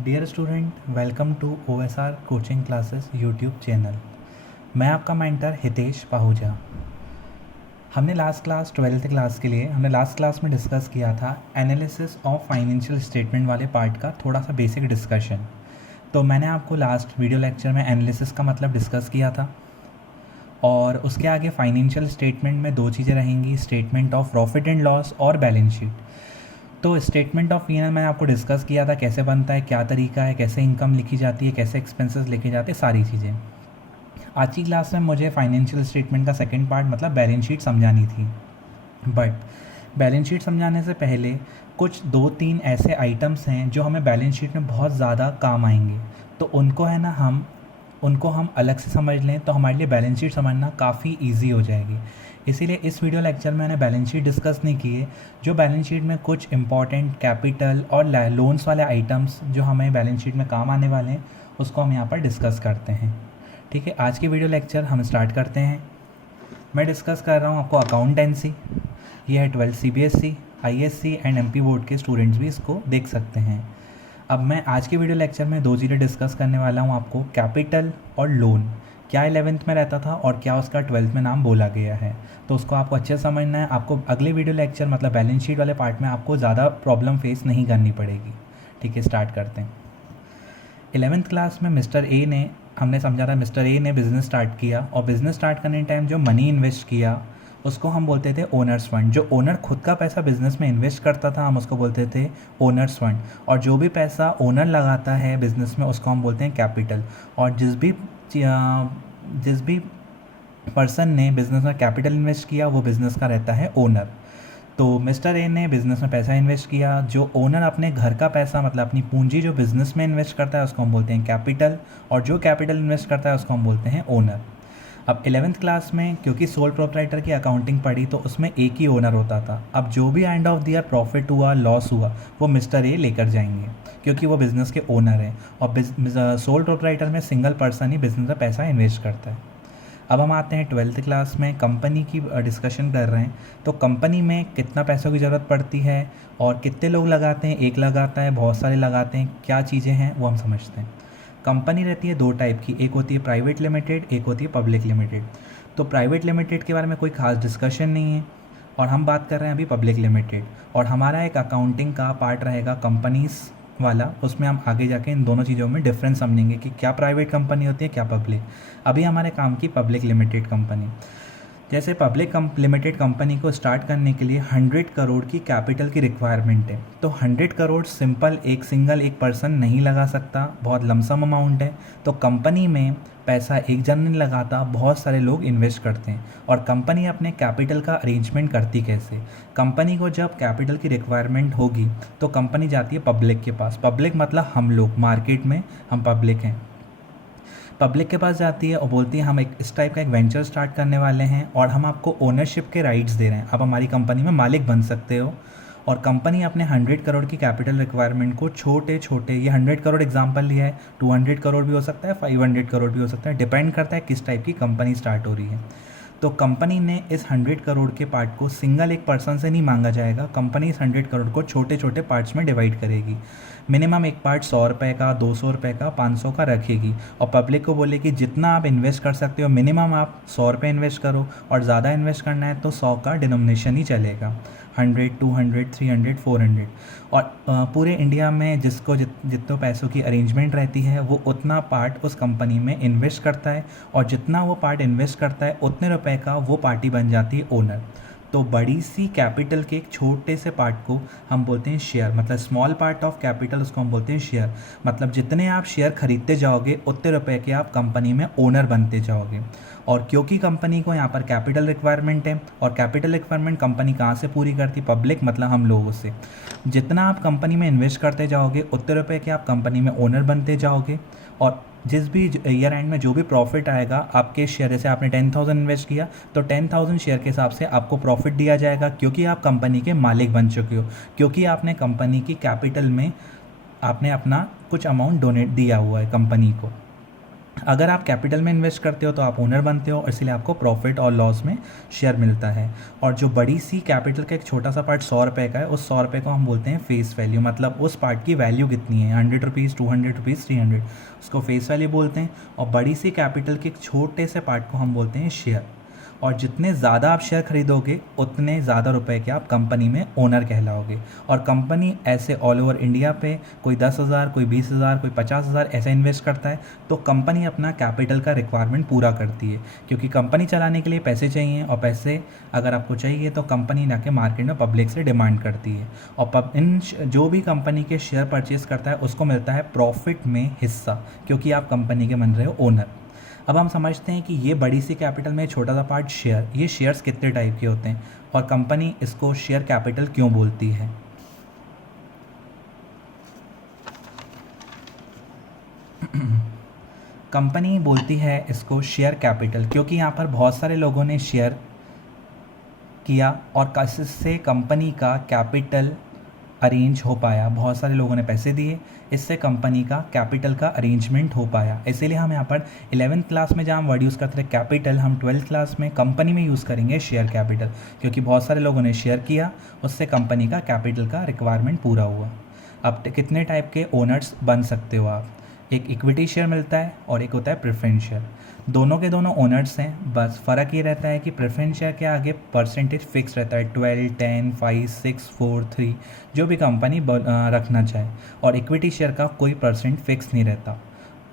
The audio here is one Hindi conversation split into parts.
Dear student, welcome to OSR coaching classes YouTube channel. मैं आपका मेंटर हितेश पाहूजा। हमने लास्ट क्लास 12th क्लास के लिए लास्ट क्लास में डिस्कस किया था एनालिसिस ऑफ फाइनेंशियल स्टेटमेंट वाले पार्ट का थोड़ा सा बेसिक डिस्कशन। तो मैंने आपको लास्ट वीडियो लेक्चर में एनालिसिस का मतलब डिस्कस किया था और उसके आगे फाइनेंशियल स्टेटमेंट में दो चीज़ें रहेंगी, statement of profit and loss और बैलेंस शीट। तो स्टेटमेंट ऑफ P&L मैंने आपको डिस्कस किया था कैसे बनता है, क्या तरीका है, कैसे इनकम लिखी जाती है, कैसे एक्सपेंसेस लिखे जाते हैं, सारी चीज़ें। आज की क्लास में मुझे फाइनेंशियल स्टेटमेंट का सेकंड पार्ट मतलब बैलेंस शीट समझानी थी। बट बैलेंस शीट समझाने से पहले कुछ 2-3 ऐसे आइटम्स हैं जो हमें बैलेंस शीट में बहुत ज़्यादा काम आएंगे, तो उनको हम अलग से समझ लें तो हमारे लिए बैलेंस शीट समझना काफ़ी इजी हो जाएगी। इसीलिए इस वीडियो लेक्चर में मैंने बैलेंस शीट डिस्कस नहीं किए। जो बैलेंस शीट में कुछ इंपॉर्टेंट कैपिटल और लोन्स वाले आइटम्स जो हमें बैलेंस शीट में काम आने वाले हैं उसको हम यहाँ पर डिस्कस करते हैं। ठीक है, आज की वीडियो लेक्चर हम स्टार्ट करते हैं। मैं डिस्कस कर रहा हूँ आपको अकाउंटेंसी। ये है 12 CBSE, ISC and MP board के स्टूडेंट्स भी इसको देख सकते हैं। अब मैं आज के वीडियो लेक्चर में दो चीज़ें डिस्कस करने वाला हूँ आपको, कैपिटल और लोन। क्या 11th में रहता था और क्या उसका 12th में नाम बोला गया है, तो उसको आपको अच्छे से समझना है। आपको अगले वीडियो लेक्चर मतलब बैलेंस शीट वाले पार्ट में आपको ज़्यादा प्रॉब्लम फेस नहीं करनी पड़ेगी। ठीक है, स्टार्ट करते हैं। 11th क्लास में हमने समझा था मिस्टर ए ने बिज़नेस स्टार्ट किया और बिज़नेस स्टार्ट करने टाइम जो मनी इन्वेस्ट किया उसको हम बोलते थे ओनर्स फंड। जो ओनर खुद का पैसा बिज़नेस में इन्वेस्ट करता था हम उसको बोलते थे ओनर्स फंड, और जो भी पैसा ओनर लगाता है बिज़नेस में उसको हम बोलते हैं कैपिटल। और जिस भी पर्सन ने बिज़नेस में कैपिटल इन्वेस्ट किया वो बिज़नेस का रहता है ओनर। तो मिस्टर ए ने बिज़नेस में पैसा इन्वेस्ट किया, जो ओनर अपने घर का पैसा मतलब अपनी पूंजी जो बिज़नेस में इन्वेस्ट करता है उसको हम बोलते हैं कैपिटल, और जो कैपिटल इन्वेस्ट करता है उसको हम बोलते हैं ओनर। अब 11th क्लास में क्योंकि सोल प्रोप्राइटर की अकाउंटिंग पढ़ी तो उसमें एक ही ओनर होता था। अब जो भी end of the year profit हुआ, लॉस हुआ, वो मिस्टर ए लेकर जाएंगे क्योंकि वो बिज़नेस के ओनर हैं। और सोल प्रोप्राइटर में सिंगल पर्सन ही बिज़नेस में पैसा इन्वेस्ट करता है। अब हम आते हैं 12th क्लास में, कंपनी की डिस्कशन कर रहे हैं। तो कंपनी में कितना पैसों की ज़रूरत पड़ती है और कितने लोग लगाते हैं, एक लगाता है, बहुत सारे लगाते हैं, क्या चीज़ें हैं वो हम समझते हैं। कंपनी रहती है दो टाइप की, एक होती है प्राइवेट लिमिटेड, एक होती है पब्लिक लिमिटेड। तो प्राइवेट लिमिटेड के बारे में कोई खास डिस्कशन नहीं है और हम बात कर रहे हैं अभी पब्लिक लिमिटेड। और हमारा एक अकाउंटिंग का पार्ट रहेगा कंपनीज़ वाला, उसमें हम आगे जाके इन दोनों चीज़ों में डिफरेंस समझेंगे कि क्या प्राइवेट कंपनी होती है, क्या पब्लिक। अभी हमारे काम की पब्लिक लिमिटेड कंपनी। जैसे पब्लिक लिमिटेड कंपनी को स्टार्ट करने के लिए 100 करोड़ की कैपिटल की रिक्वायरमेंट है। तो 100 करोड़ सिंपल एक पर्सन नहीं लगा सकता, बहुत लमसम अमाउंट है। तो कंपनी में पैसा एक जन नहीं लगाता, बहुत सारे लोग इन्वेस्ट करते हैं। और कंपनी अपने कैपिटल का अरेंजमेंट करती कैसे, कंपनी को जब कैपिटल की रिक्वायरमेंट होगी तो कंपनी जाती है पब्लिक के पास। पब्लिक मतलब हम लोग, मार्केट में हम पब्लिक हैं। पब्लिक के पास जाती है और बोलती है हम इस टाइप का एक वेंचर स्टार्ट करने वाले हैं और हम आपको ओनरशिप के राइट्स दे रहे हैं, आप हमारी कंपनी में मालिक बन सकते हो। और कंपनी अपने 100 करोड़ की कैपिटल रिक्वायरमेंट को छोटे छोटे, ये 100 करोड़ एग्जांपल लिया है, 200 करोड़ भी हो सकता है, 500 करोड़ भी हो सकता है, डिपेंड करता है किस टाइप की कंपनी स्टार्ट हो रही है। तो कंपनी ने इस 100 करोड़ के पार्ट को सिंगल एक पर्सन से नहीं मांगा जाएगा, कंपनी इस 100 करोड़ को छोटे छोटे पार्ट्स में डिवाइड करेगी। मिनिमम एक पार्ट 100 रुपये का, 200 रुपये का, 500 का रखेगी और पब्लिक को बोलेगी जितना आप इन्वेस्ट कर सकते हो मिनिमम आप 100 रुपये इन्वेस्ट करो, और ज़्यादा इन्वेस्ट करना है तो 100 का डिनोमिनेशन ही चलेगा, 100, 200, 300, 400। और पूरे इंडिया में जिसको जितने पैसों की अरेंजमेंट रहती है वो उतना पार्ट उस कंपनी में इन्वेस्ट करता है, और जितना वो पार्ट इन्वेस्ट करता है उतने रुपए का वो पार्टी बन जाती है ओनर। तो बड़ी सी कैपिटल के एक छोटे से पार्ट को हम बोलते हैं शेयर, मतलब स्मॉल पार्ट ऑफ कैपिटल उसको हम बोलते हैं शेयर। मतलब जितने आप शेयर खरीदते जाओगे उतने रुपए के आप कंपनी में ओनर बनते जाओगे। और क्योंकि कंपनी को यहाँ पर कैपिटल रिक्वायरमेंट है, और कैपिटल रिक्वायरमेंट कंपनी कहाँ से पूरी करती, पब्लिक मतलब हम लोगों से। जितना आप कंपनी में इन्वेस्ट करते जाओगे उतने रुपए के आप कंपनी में ओनर बनते जाओगे। और जिस भी ईयर एंड में जो भी प्रॉफिट आएगा आपके शेयर, जैसे आपने 10,000 इन्वेस्ट किया तो 10,000 शेयर के हिसाब से आपको प्रॉफिट दिया जाएगा, क्योंकि आप कंपनी के मालिक बन चुके हो, क्योंकि आपने कंपनी की कैपिटल में आपने अपना कुछ अमाउंट डोनेट दिया हुआ है कंपनी को। अगर आप कैपिटल में इन्वेस्ट करते हो तो आप ओनर बनते हो और इसलिए आपको प्रॉफिट और लॉस में शेयर मिलता है। और जो बड़ी सी कैपिटल का एक छोटा सा पार्ट 100 रुपये का है, उस 100 रुपये को हम बोलते हैं फेस वैल्यू, मतलब उस पार्ट की वैल्यू कितनी है, 100 रुपीज़, 200 रुपीज़, 300, उसको फेस वैल्यू बोलते हैं। और बड़ी सी कैपिटल के एक छोटे से पार्ट को हम बोलते हैं शेयर। और जितने ज़्यादा आप शेयर खरीदोगे उतने ज़्यादा रुपए के आप कंपनी में ओनर कहलाओगे। और कंपनी ऐसे ऑल ओवर इंडिया पे कोई 10,000, कोई 20,000, कोई 50,000 ऐसा इन्वेस्ट करता है, तो कंपनी अपना कैपिटल का रिक्वायरमेंट पूरा करती है, क्योंकि कंपनी चलाने के लिए पैसे चाहिए, और पैसे अगर आपको चाहिए तो कंपनी जाके मार्केट में पब्लिक से डिमांड करती है। और जो भी कंपनी के शेयर परचेज़ करता है उसको मिलता है प्रॉफिट में हिस्सा, क्योंकि आप कंपनी के बन रहे हो ओनर। अब हम समझते हैं कि ये बड़ी सी कैपिटल में छोटा सा पार्ट शेयर, ये शेयर्स कितने टाइप के होते हैं और कंपनी इसको शेयर कैपिटल क्यों बोलती है। कंपनी बोलती है इसको शेयर कैपिटल क्योंकि यहाँ पर बहुत सारे लोगों ने शेयर किया और इससे कंपनी का कैपिटल अरेंज हो पाया, बहुत सारे लोगों ने पैसे दिए, इससे कंपनी का कैपिटल का अरेंजमेंट हो पाया। इसीलिए हम यहाँ पर 11th क्लास में जहाँ हम वर्ड यूज़ करते थे कैपिटल, हम 12th क्लास में कंपनी में यूज़ करेंगे शेयर कैपिटल, क्योंकि बहुत सारे लोगों ने शेयर किया, उससे कंपनी का कैपिटल का रिक्वायरमेंट पूरा हुआ। अब कितने टाइप के ओनर्स बन सकते हो आप, एक इक्विटी शेयर मिलता है और एक होता है प्रेफरेंस शेयर। दोनों के दोनों ओनर्स हैं, बस फ़र्क ये रहता है कि प्रेफरेंस शेयर के आगे परसेंटेज फिक्स रहता है 12, 10, 5, 6, 4, 3, जो भी कंपनी रखना चाहे, और इक्विटी शेयर का कोई परसेंट फिक्स नहीं रहता।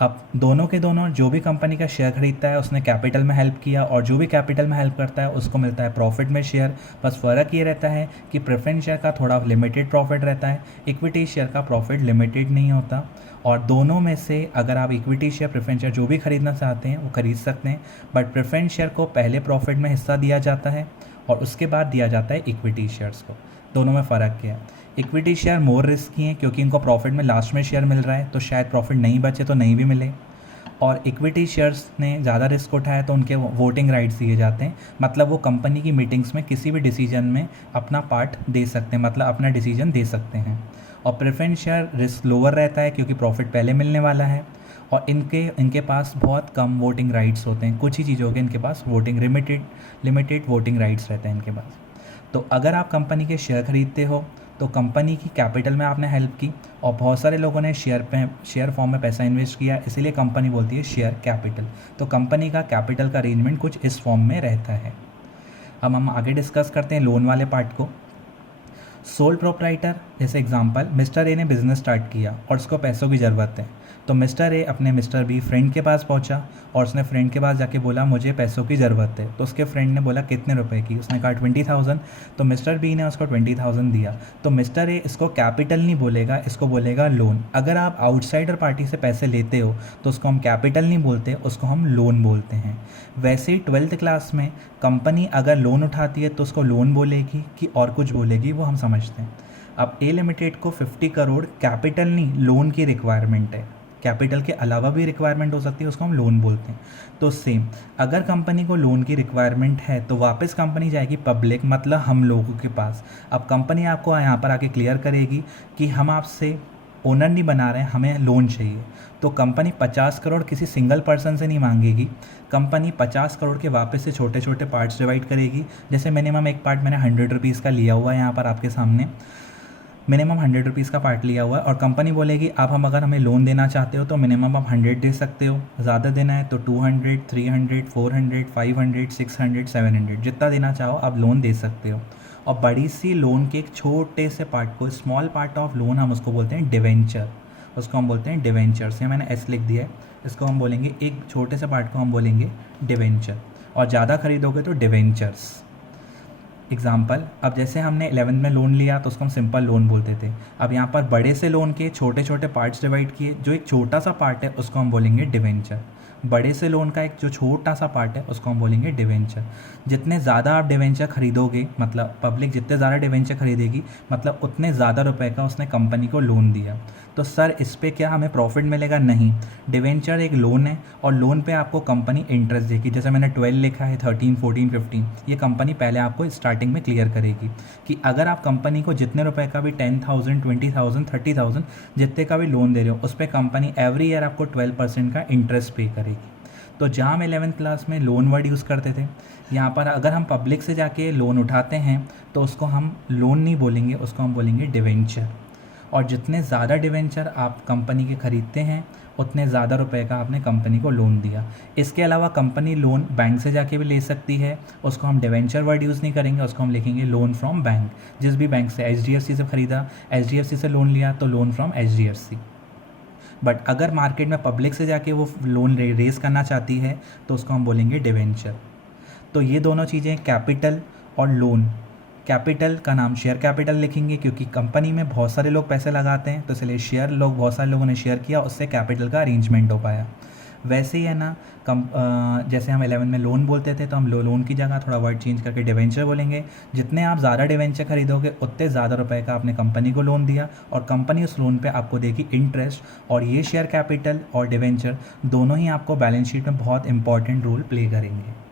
अब दोनों के दोनों जो भी कंपनी का शेयर खरीदता है उसने कैपिटल में हेल्प किया, और जो भी कैपिटल में हेल्प करता है उसको मिलता है प्रॉफिट में शेयर। बस फ़र्क ये रहता है कि प्रेफरेंस शेयर का थोड़ा लिमिटेड प्रॉफिट रहता है, इक्विटी शेयर का प्रॉफिट लिमिटेड नहीं होता। और दोनों में से अगर आप इक्विटी शेयर, प्रेफरेंस शेयर जो भी खरीदना चाहते हैं वो खरीद सकते हैं, बट प्रेफरेंस शेयर को पहले प्रॉफिट में हिस्सा दिया जाता है और उसके बाद दिया जाता है इक्विटी शेयर्स को। दोनों में फ़र्क क्या है, इक्विटी शेयर मोर रिस्की हैं क्योंकि इनको प्रॉफिट में लास्ट में शेयर मिल रहा है, तो शायद प्रॉफिट नहीं बचे तो नहीं भी मिले। और इक्विटी शेयर्स ने ज़्यादा रिस्क उठाया तो उनके वोटिंग राइट्स दिए जाते हैं, मतलब वो कंपनी की मीटिंग्स में किसी भी डिसीजन में अपना पार्ट दे सकते हैं, मतलब अपना डिसीजन दे सकते हैं। और प्रेफरेंस शेयर रिस्क लोअर रहता है क्योंकि प्रॉफिट पहले मिलने वाला है, और इनके पास बहुत कम वोटिंग राइट्स होते हैं, कुछ ही चीज़ों के इनके पास लिमिटेड वोटिंग राइट्स रहते हैं इनके पास। तो अगर आप कंपनी के शेयर खरीदते हो तो कंपनी की कैपिटल में आपने हेल्प की, और बहुत सारे लोगों ने शेयर फॉर्म में पैसा इन्वेस्ट किया, इसीलिए कंपनी बोलती है शेयर कैपिटल। तो कंपनी का कैपिटल का अरेंजमेंट कुछ इस फॉर्म में रहता है। अब हम आगे डिस्कस करते हैं लोन वाले पार्ट को। सोल प्रोप्राइटर, जैसे एग्जांपल मिस्टर ए ने बिज़नेस स्टार्ट किया और उसको पैसों की ज़रूरत है, तो मिस्टर ए अपने मिस्टर बी फ्रेंड के पास पहुंचा और उसने फ्रेंड के पास जाके बोला मुझे पैसों की ज़रूरत है। तो उसके फ्रेंड ने बोला कितने रुपए की, उसने कहा 20,000। तो मिस्टर बी ने उसको 20,000 दिया। तो मिस्टर ए इसको कैपिटल नहीं बोलेगा, इसको बोलेगा लोन। अगर आप आउटसाइडर पार्टी से पैसे लेते हो तो उसको हम कैपिटल नहीं बोलते, उसको हम लोन बोलते हैं। वैसे ही 12th क्लास में कंपनी अगर लोन उठाती है तो उसको लोन बोलेगी कि और कुछ बोलेगी, वो हम समझते हैं। अब ए लिमिटेड को 50 करोड़ कैपिटल नहीं लोन की रिक्वायरमेंट है, कैपिटल के अलावा भी रिक्वायरमेंट हो सकती है, उसको हम लोन बोलते हैं। तो सेम अगर कंपनी को लोन की रिक्वायरमेंट है तो वापस कंपनी जाएगी पब्लिक, मतलब हम लोगों के पास। अब कंपनी आपको यहाँ पर आके क्लियर करेगी कि हम आपसे ओनर नहीं बना रहे हैं, हमें लोन चाहिए। तो कंपनी 50 करोड़ किसी सिंगल पर्सन से नहीं मांगेगी, कंपनी 50 करोड़ के वापस से छोटे छोटे पार्ट्स डिवाइड करेगी। जैसे मिनिमम एक पार्ट मैंने 100 रुपीज़ का लिया हुआ है, यहाँ पर आपके सामने मिनिमम 100 रुपीज़ का पार्ट लिया हुआ है, और कंपनी बोलेगी आप अगर हमें लोन देना चाहते हो तो मिनिमम आप 100 दे सकते हो, ज़्यादा देना है तो 200, 300, 400, 500, 600, 700, जितना देना चाहो आप लोन दे सकते हो। और बड़ी सी लोन के एक छोटे से पार्ट को, स्मॉल पार्ट ऑफ लोन, हम उसको बोलते हैं डिवेंचर, उसको हम बोलते हैं डिवेंचर्स। ये मैंने एस लिख दिया है, इसको हम बोलेंगे, एक छोटे से पार्ट को हम बोलेंगे डिवेंचर, और ज़्यादा खरीदोगे तो डिवेंचर्स। एग्जाम्पल, अब जैसे हमने 11th में लोन लिया तो उसको हम सिंपल लोन बोलते थे। अब यहाँ पर बड़े से लोन के छोटे छोटे पार्ट्स डिवाइड किए, जो एक छोटा सा पार्ट है उसको हम बोलेंगे डिवेंचर। बड़े से लोन का एक जो छोटा सा पार्ट है उसको हम बोलेंगे डिवेंचर। जितने ज़्यादा आप डिवेंचर खरीदोगे, मतलब पब्लिक जितने ज़्यादा डिवेंचर खरीदेगी, मतलब उतने ज़्यादा रुपए का उसने कंपनी को लोन दिया। तो सर इस पे क्या हमें प्रॉफिट मिलेगा? नहीं। डिवेंचर एक लोन है और लोन पे आपको कंपनी इंटरेस्ट देगी। जैसे मैंने 12 लिखा है, 13, 14, 15, ये कंपनी पहले आपको स्टार्टिंग में क्लियर करेगी कि अगर आप कंपनी को जितने रुपए का भी 10,000, 20,000, 30,000 जितने का भी लोन दे रहे हो, उस पर कंपनी एवरी ईयर आपको 12% का इंटरेस्ट पे करेगी। तो जहाँ हम 11th क्लास में लोन वर्ड यूज़ करते थे, यहाँ पर अगर हम पब्लिक से जाके लोन उठाते हैं तो उसको हम लोन नहीं बोलेंगे, उसको हम बोलेंगे डिवेंचर। और जितने ज़्यादा डिवेंचर आप कंपनी के ख़रीदते हैं उतने ज़्यादा रुपए का आपने कंपनी को लोन दिया। इसके अलावा कंपनी लोन बैंक से जाके भी ले सकती है, उसको हम डिवेंचर वर्ड यूज़ नहीं करेंगे, उसको हम लिखेंगे लोन फ्रॉम बैंक। जिस भी बैंक से, HDFC से ख़रीदा, HDFC से लोन लिया तो लोन फ्रॉम HDFC। बट अगर मार्केट में पब्लिक से जाके वो लोन रेज़ करना चाहती है तो उसको हम बोलेंगे डिवेंचर। तो ये दोनों चीज़ें, कैपिटल और लोन। कैपिटल का नाम शेयर कैपिटल लिखेंगे क्योंकि कंपनी में बहुत सारे लोग पैसे लगाते हैं, तो इसलिए शेयर लोग, बहुत सारे लोगों ने शेयर किया, उससे कैपिटल का अरेंजमेंट हो पाया। वैसे ही है ना, जैसे हम 11 में लोन बोलते थे तो हम लोन की जगह थोड़ा वर्ड चेंज करके डिवेंचर बोलेंगे। जितने आप ज़्यादा डिवेंचर खरीदोगे उतने ज़्यादा रुपए का आपने कंपनी को लोन दिया और कंपनी उस लोन पे आपको देगी इंटरेस्ट। और ये शेयर कैपिटल और डिवेंचर दोनों ही आपको बैलेंस शीट में बहुत इंपॉर्टेंट रोल प्ले करेंगे।